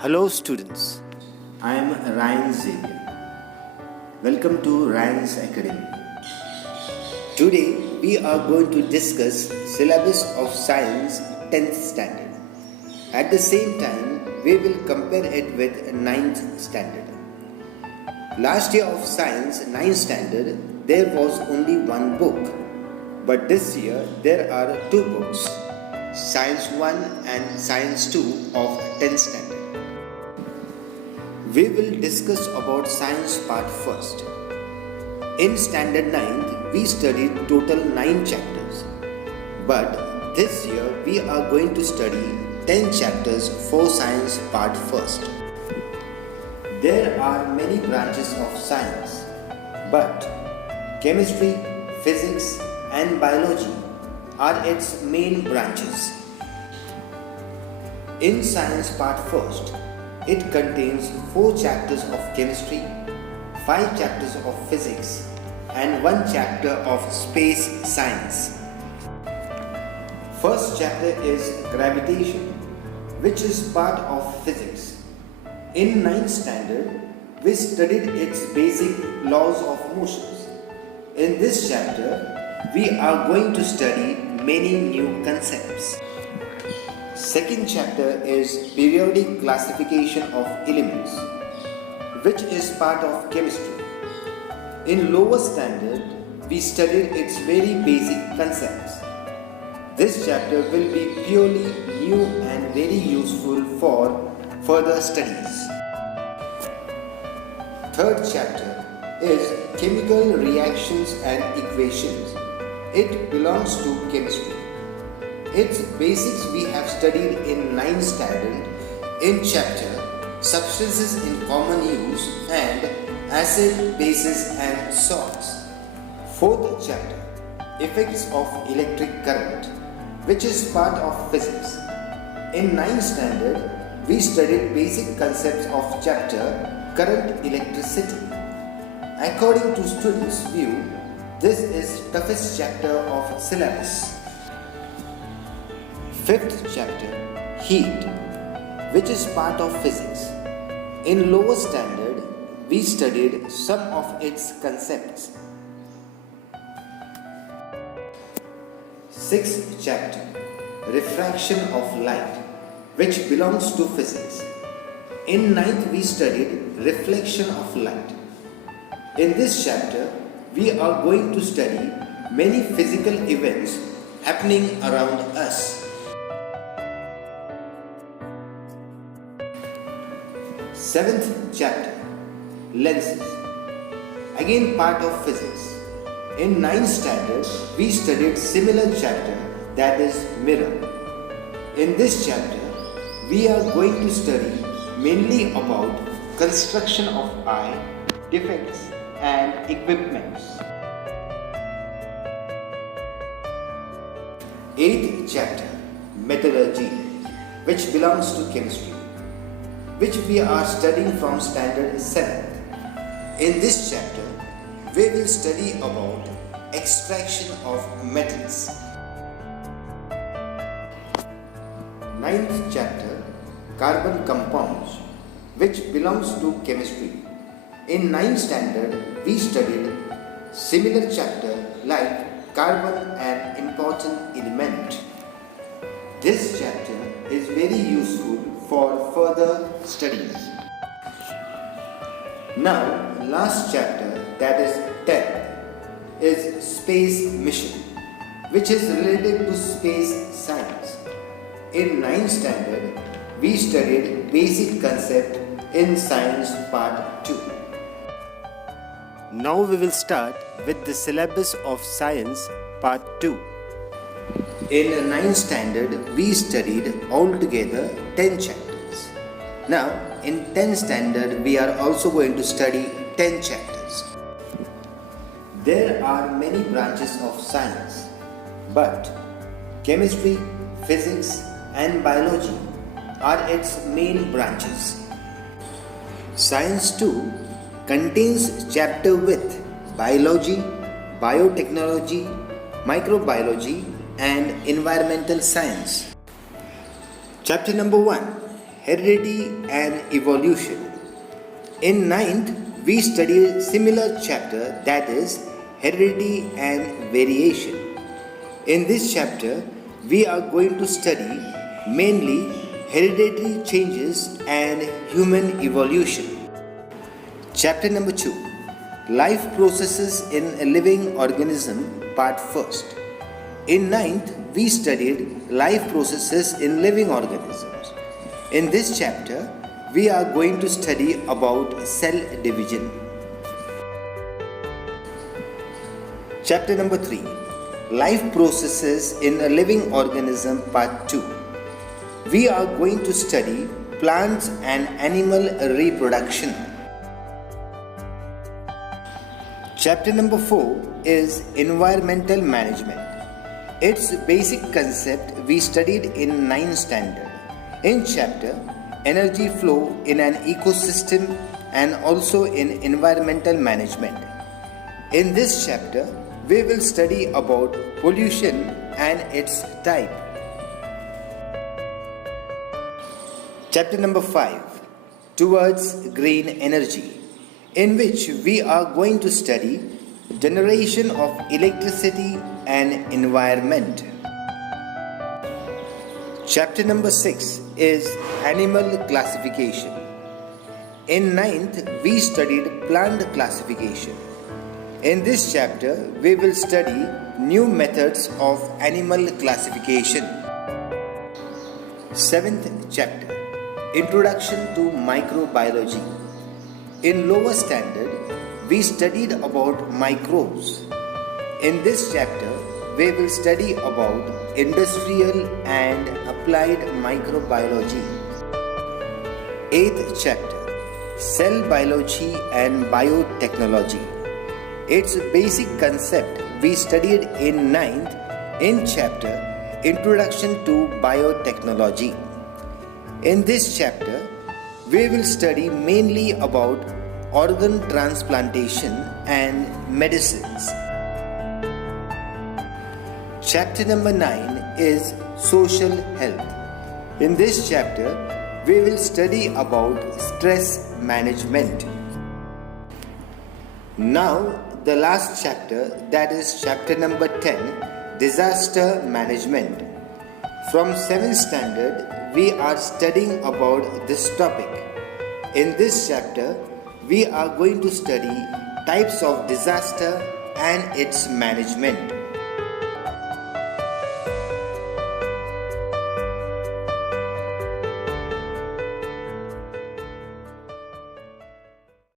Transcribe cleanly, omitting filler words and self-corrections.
Hello students, I am Ryan Xavier. Welcome to Ryan's Academy. Today we are going to discuss syllabus of science 10th standard. At the same time, we will compare it with 9th standard. Last year of science 9th standard, there was only one book. But this year there are two books, Science 1 and Science 2 of 10th standard. We will discuss about science part first. In standard 9th, we studied total 9 chapters. But this year, we are going to study 10 chapters for science part first. There are many branches of science, but chemistry, physics and biology are its main branches. In science part first, it contains 4 chapters of chemistry, 5 chapters of physics, and 1 chapter of space science. First chapter is gravitation, which is part of physics. In 9th standard, we studied its basic laws of motions. In this chapter, we are going to study many new concepts. Second chapter is periodic classification of elements, which is part of chemistry. In lower standard, we studied its very basic concepts. This chapter will be purely new and very useful for further studies. Third chapter is chemical reactions and equations. It belongs to chemistry. Its basics we have studied in 9th standard in chapter Substances in Common Use and Acid, Bases and Salts. Fourth chapter Effects of Electric Current, which is part of physics. In 9th standard, we studied basic concepts of chapter Current Electricity. According to students' view, this is toughest chapter of syllabus. Fifth chapter, Heat, which is part of physics. In lower standard, we studied some of its concepts. Sixth chapter, Refraction of Light, which belongs to physics. In 9th, we studied reflection of light. In this chapter, we are going to study many physical events happening around us. Seventh chapter, Lenses, again part of physics. In 9th standard, we studied similar chapter, that is mirror. In this chapter, we are going to study mainly about construction of eye, defects and equipments. 8th chapter, Metallurgy, which belongs to chemistry, which we are studying from standard 7. In this chapter, we will study about extraction of metals. 9th chapter, Carbon Compounds, which belongs to chemistry. In 9th standard, we studied similar chapter like carbon, an important element. This chapter is very useful for further studies. Now, last chapter, that is 10th, is Space Mission, which is related to space science. In 9th standard, we studied basic concept in science part 2. Now we will start with the syllabus of science part 2. In 9th standard, we studied altogether 10 chapters. Now, in 10th standard, we are also going to study 10 chapters. There are many branches of science, but chemistry, physics and biology are its main branches. Science 2 contains chapter with biology, biotechnology, microbiology and environmental science. Chapter number 1, heredity and evolution. In ninth, we study similar chapter, that is heredity and variation. In this chapter, we are going to study mainly hereditary changes and human evolution. Chapter number 2, Life Processes in a Living Organism, Part 1st. In ninth, we studied life processes in living organisms. In this chapter, we are going to study about cell division. Chapter number 3, Life Processes in a Living Organism, Part 2. We are going to study plants and animal reproduction. Chapter number 4 is Environmental Management. Its basic concept we studied in 9th standard. In chapter Energy Flow in an Ecosystem and also in Environmental Management. In this chapter, we will study about pollution and its type. Chapter number 5, Towards Green Energy, in which we are going to study generation of electricity and environment. Chapter number 6 is Animal Classification. In 9th, we studied plant classification. In this chapter, we will study new methods of animal classification. 7th chapter, Introduction to Microbiology. In lower standard, we studied about microbes. In this chapter, we will study about industrial and applied microbiology. 8th chapter, Cell Biology and Biotechnology. Its basic concept we studied in 9th in chapter Introduction to Biotechnology. In this chapter, we will study mainly about organ transplantation and medicines. Chapter number 9 is Social Health. In this chapter, we will study about stress management. Now, the last chapter, that is chapter number 10, Disaster Management. From 7th standard, we are studying about this topic. In this chapter, we are going to study types of disaster and its management.